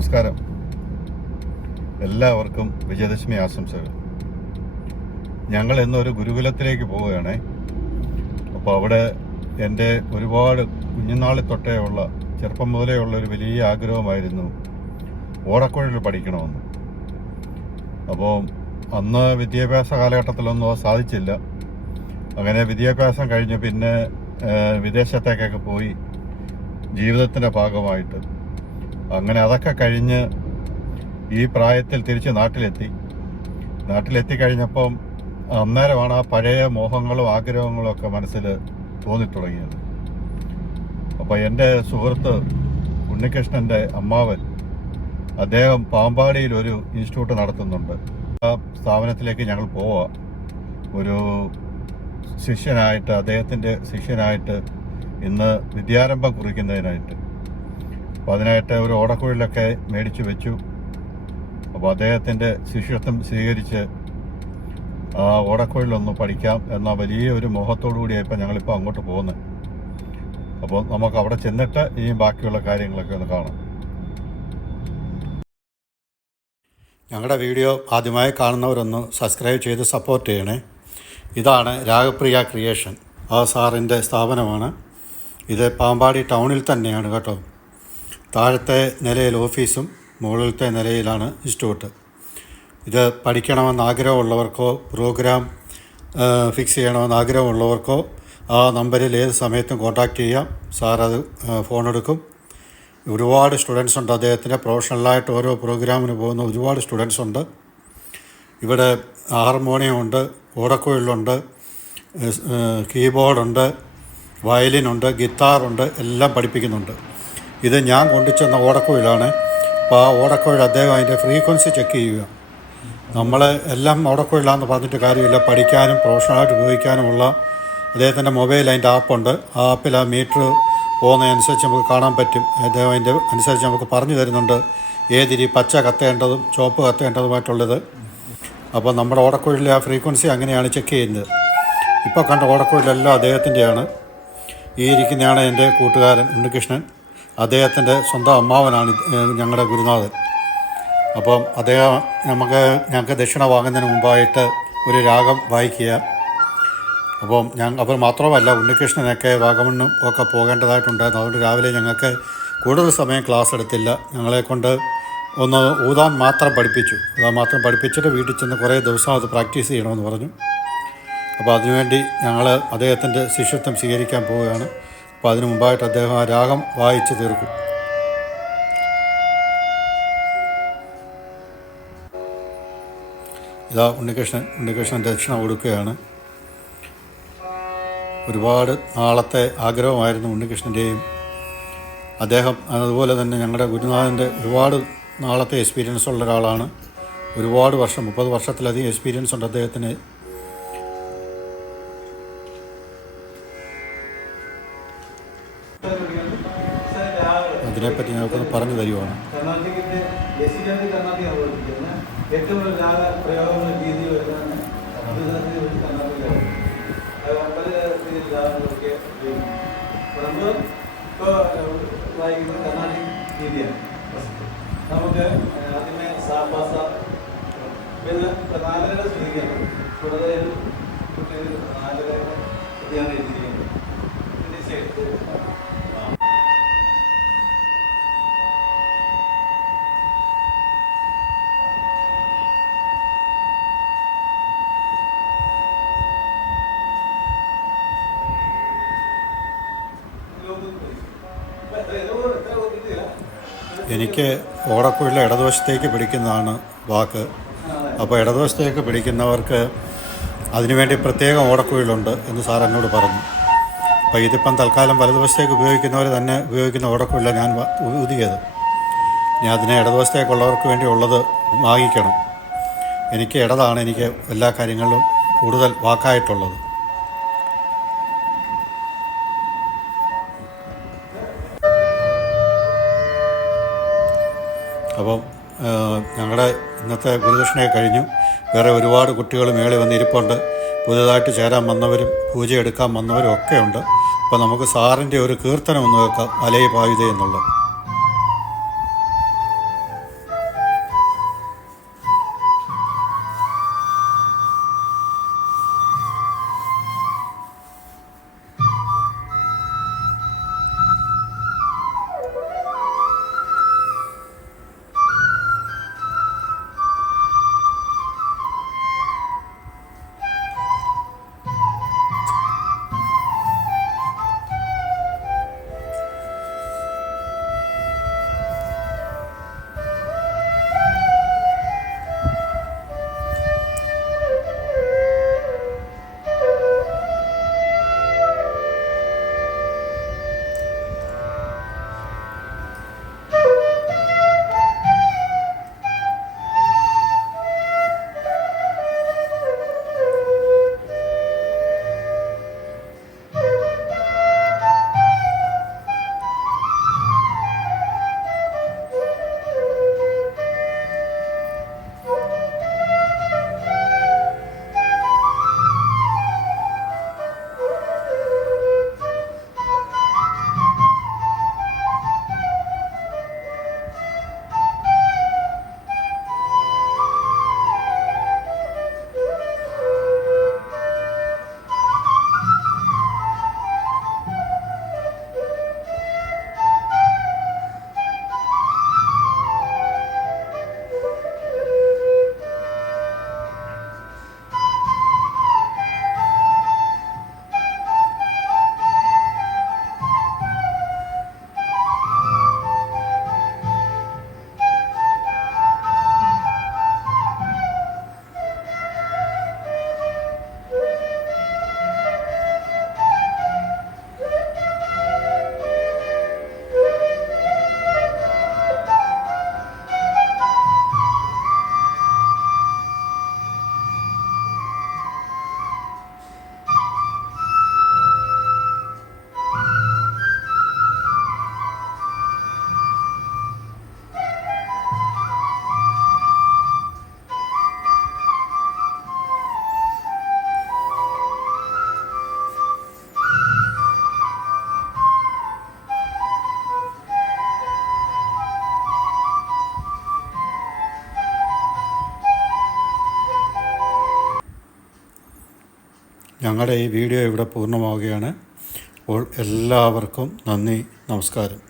നമസ്കാരം. എല്ലാവർക്കും വിജയദശമി ആശംസകൾ. ഞങ്ങൾ ഇന്നൊരു ഗുരുകുലത്തിലേക്ക് പോവുകയാണേ. അപ്പോൾ അവിടെ എൻ്റെ ഒരുപാട് കുഞ്ഞുനാളിൽ തൊട്ടേ ഉള്ള ചെറുപ്പം മുതലേ ഉള്ളൊരു വലിയ ആഗ്രഹമായിരുന്നു ഓടക്കുഴൽ പഠിക്കണമെന്ന്. അപ്പോൾ അന്ന് വിദ്യാഭ്യാസ കാലഘട്ടത്തിലൊന്നും അത് സാധിച്ചില്ല. അങ്ങനെ വിദ്യാഭ്യാസം കഴിഞ്ഞ് പിന്നെ വിദേശത്തേക്കൊക്കെ പോയി ജീവിതത്തിൻ്റെ ഭാഗമായിട്ട് അങ്ങനെ അതൊക്കെ കഴിഞ്ഞ് ഈ പ്രായത്തിൽ തിരിച്ച് നാട്ടിലെത്തി കഴിഞ്ഞപ്പം അന്നേരമാണ് ആ പഴയ മോഹങ്ങളും ആഗ്രഹങ്ങളും ഒക്കെ മനസ്സിൽ തോന്നിത്തുടങ്ങിയത്. അപ്പോൾ എൻ്റെ സുഹൃത്ത് ഉണ്ണികൃഷ്ണൻ്റെ അമ്മാവൻ അദ്ദേഹം പാമ്പാടിയിൽ ഒരു ഇൻസ്റ്റിറ്റ്യൂട്ട് നടത്തുന്നുണ്ട്. ആ സ്ഥാപനത്തിലേക്ക് ഞങ്ങൾ പോവാം ഒരു അദ്ദേഹത്തിൻ്റെ ശിഷ്യനായിട്ട് ഇന്ന് വിദ്യാരംഭം കുറിക്കുന്നതിനായിട്ട്. അപ്പോൾ അതിനായിട്ട് ഒരു ഓടക്കുഴലൊക്കെ മേടിച്ചു വെച്ചു. അപ്പോൾ അദ്ദേഹത്തിൻ്റെ ശിഷ്യത്വം സ്വീകരിച്ച് ആ ഓടക്കുഴലൊന്ന് പഠിക്കാം എന്ന വലിയൊരു മോഹത്തോടു കൂടിയായിപ്പോൾ ഞങ്ങളിപ്പോൾ അങ്ങോട്ട് പോകുന്നത്. അപ്പോൾ നമുക്ക് അവിടെ ചെന്നിട്ട് ഈ ബാക്കിയുള്ള കാര്യങ്ങളൊക്കെ ഒന്ന് കാണാം. ഞങ്ങളുടെ വീഡിയോ ആദ്യമായി കാണുന്നവരൊന്ന് സബ്സ്ക്രൈബ് ചെയ്ത് സപ്പോർട്ട് ചെയ്യണേ. ഇതാണ് രാഗപ്രിയ ക്രിയേഷൻ, ആ സാറിൻ്റെ സ്ഥാപനമാണ്. ഇത് പാമ്പാടി ടൗണിൽ തന്നെയാണ് കേട്ടോ. താഴത്തെ നിലയിൽ ഓഫീസും മുകളിലത്തെ നിലയിലാണ് ഇൻസ്റ്റിറ്റ്യൂട്ട്. ഇത് പഠിക്കണമെന്ന് ആഗ്രഹമുള്ളവർക്കോ പ്രോഗ്രാം ഫിക്സ് ചെയ്യണമെന്ന് ആഗ്രഹമുള്ളവർക്കോ ആ നമ്പറിൽ ഏത് സമയത്തും കോൺടാക്റ്റ് ചെയ്യാം. സാറത് ഫോൺ എടുക്കും. ഒരുപാട് സ്റ്റുഡൻസ് ഉണ്ട്. അദ്ദേഹത്തിൻ്റെ പ്രൊഫഷണലായിട്ട് ഓരോ പ്രോഗ്രാമിന് പോകുന്ന ഒരുപാട് സ്റ്റുഡൻസ് ഉണ്ട്. ഇവിടെ ഹാർമോണിയമുണ്ട്, ഓടക്കുഴലുണ്ട്, കീബോർഡുണ്ട്, വയലിനുണ്ട്, ഗിത്താറുണ്ട്, എല്ലാം പഠിപ്പിക്കുന്നുണ്ട്. ഇത് ഞാൻ കൊണ്ടുചെന്ന ഓടക്കുഴലാണ്. അപ്പോൾ ആ ഓടക്കുഴൽ അദ്ദേഹം അതിൻ്റെ ഫ്രീക്വൻസി ചെക്ക് ചെയ്യുക. നമ്മൾ എല്ലാം ഓടക്കുഴലാണെന്ന് പറഞ്ഞിട്ട് കാര്യമില്ല. പഠിക്കാനും പ്രൊഫഷണലായിട്ട് ഉപയോഗിക്കാനുമുള്ള അദ്ദേഹത്തിൻ്റെ മൊബൈൽ അതിൻ്റെ ആപ്പുണ്ട്. ആ ആപ്പിൽ ആ മീറ്റർ പോകുന്നതനുസരിച്ച് നമുക്ക് കാണാൻ പറ്റും. അദ്ദേഹം അതിൻ്റെ അനുസരിച്ച് നമുക്ക് പറഞ്ഞു തരുന്നുണ്ട് ഏതിരി പച്ച കത്തേണ്ടതും ചുവപ്പ് കത്തേണ്ടതുമായിട്ടുള്ളത്. അപ്പോൾ നമ്മുടെ ഓടക്കുഴലിലെ ആ ഫ്രീക്വൻസി അങ്ങനെയാണ് ചെക്ക് ചെയ്യുന്നത്. ഇപ്പോൾ കണ്ട ഓടക്കുഴലെല്ലാം അദ്ദേഹത്തിൻ്റെയാണ്. ഈ ഇരിക്കുന്നതാണ് എൻ്റെ കൂട്ടുകാരൻ ഉണ്ണികൃഷ്ണൻ. അദ്ദേഹത്തിൻ്റെ സ്വന്തം അമ്മാവനാണ് ഞങ്ങളുടെ ഗുരുനാഥൻ. അപ്പം അദ്ദേഹം ഞങ്ങൾക്ക് ദക്ഷിണ വാങ്ങുന്നതിന് മുമ്പായിട്ട് ഒരു രാഗം വായിക്കുക. അപ്പോൾ മാത്രമല്ല ഉണ്ണികൃഷ്ണനൊക്കെ വാഗമണ്ണും ഒക്കെ പോകേണ്ടതായിട്ടുണ്ടായിരുന്നു. അതുകൊണ്ട് രാവിലെ ഞങ്ങൾക്ക് കൂടുതൽ സമയം ക്ലാസ് എടുത്തില്ല. ഞങ്ങളെക്കൊണ്ട് ഒന്ന് ഊതാൻ മാത്രം പഠിപ്പിച്ചു. ഊതാൻ മാത്രം പഠിപ്പിച്ചിട്ട് വീട്ടിൽ ചെന്ന് കുറേ ദിവസം അത് പ്രാക്ടീസ് ചെയ്യണമെന്ന് പറഞ്ഞു. അപ്പോൾ അതിനുവേണ്ടി ഞങ്ങൾ അദ്ദേഹത്തിൻ്റെ ശിഷ്യത്വം സ്വീകരിക്കാൻ പോവുകയാണ്. അപ്പോൾ അതിനു മുമ്പായിട്ട് അദ്ദേഹം ആ രാഗം വായിച്ച് തീർക്കും. ഇതാ ഉണ്ണികൃഷ്ണൻ ദക്ഷിണ കൊടുക്കുകയാണ്. ഒരുപാട് നാളത്തെ ആഗ്രഹമായിരുന്നു ഉണ്ണികൃഷ്ണൻ്റെയും. അദ്ദേഹം അതുപോലെ തന്നെ ഞങ്ങളുടെ ഗുരുനാഥൻ്റെ ഒരുപാട് നാളത്തെ എക്സ്പീരിയൻസ് ഉള്ള ഒരാളാണ്. ഒരുപാട് വർഷം 30 വർഷത്തിലധികം എക്സ്പീരിയൻസ് ഉണ്ട് അദ്ദേഹത്തിന്. അതിനെപ്പറ്റി ഞങ്ങൾക്കൊന്ന് പറഞ്ഞു തരുവാണ്. നമുക്ക് ആദ്യമേ സാപ്പാസ പിന്നെ 4 സ്വീകരിക്കണം. കൂടാതെ കുട്ടികൾ 4 എഴുതിയാണ് എഴുതിയിരിക്കുന്നത്. പിന്നെ സൈഡ് എനിക്ക് ഓടക്കുഴൽ ഇടതുവശത്തേക്ക് പിടിക്കുന്നതാണ് വാക്ക്. അപ്പോൾ ഇടതുവശത്തേക്ക് പിടിക്കുന്നവർക്ക് അതിനുവേണ്ടി പ്രത്യേകം ഓടക്കുഴലുണ്ട് എന്ന് സാർ എന്നോട് പറഞ്ഞു. അപ്പോൾ ഇതിപ്പം തൽക്കാലം വലതുവശത്തേക്ക് ഉപയോഗിക്കുന്നവർ തന്നെ ഉപയോഗിക്കുന്ന ഓടക്കുഴലാണ് ഞാൻ ഊതിയത്. ഞാൻ അതിനെ ഇടതുവശത്തേക്കുള്ളവർക്ക് വേണ്ടി ഉള്ളത് വാങ്ങിക്കണം. എനിക്ക് ഇടതാണ് എനിക്ക് എല്ലാ കാര്യങ്ങളിലും കൂടുതൽ വാക്കായിട്ടുള്ളത്. അപ്പം ഞങ്ങളുടെ ഇന്നത്തെ ഗുരുദക്ഷിണയെ കഴിഞ്ഞു. വേറെ ഒരുപാട് കുട്ടികൾ മേളിൽ വന്നിരിപ്പുണ്ട്. പുതുതായിട്ട് ചേരാൻ വന്നവരും പൂജ എടുക്കാൻ വന്നവരും ഒക്കെ ഉണ്ട്. അപ്പോൾ നമുക്ക് സാറിൻ്റെ ഒരു കീർത്തനം ഒന്ന് കേൾക്കാം, അലൈ പായുതേ എന്നുള്ളത്. ഞങ്ങളുടെ ഈ വീഡിയോ ഇവിടെ പൂർണ്ണമാവുകയാണ്. അപ്പോൾ എല്ലാവർക്കും നന്ദി, നമസ്കാരം.